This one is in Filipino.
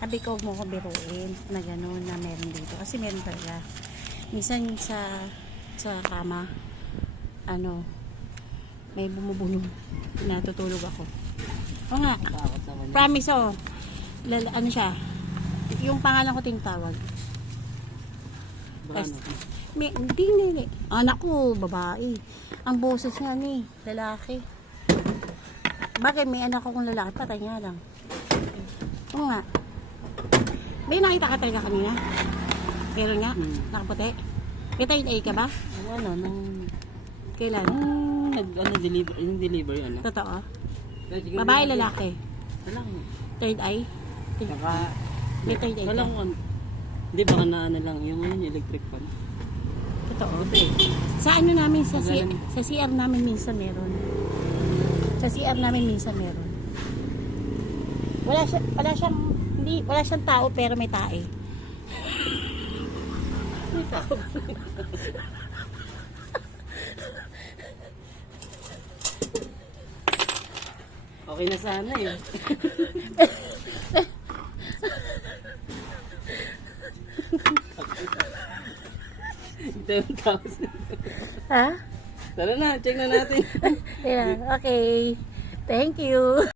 Sabi ko, huwag mo ko biruin na gano'n na meron dito. Kasi meron talaga. Minsan sa kama, ano, may bumubulong. Natutulog ako. O nga, promise oh. Ano siya, yung pangalan ko tinatawag. Hindi. Anak ko, babae. Ang boses niya ni, lalaki. Bakit may anak ko kung lalaki, patay nga lang. Oo nga. May nakita ka talaga kanina? Meron nga, nakaputi. May tayo ka ba? Wala, nung... Kailan? Yung delivery, ano? Totoo? Babae, lalaki? Lalaki. Third eye? Saka... May third eye Wala ka? kung... Hindi, baka na ano lang, yung electric fan. Totoo? Sa ano namin, sa CR namin minsan meron. Sa CR namin minsan meron. Wala siyang tao pero may tae. May tao. Okay na sana eh. Ito yung tao. Ha? Tara na, check na natin. Yeah, okay. Thank you.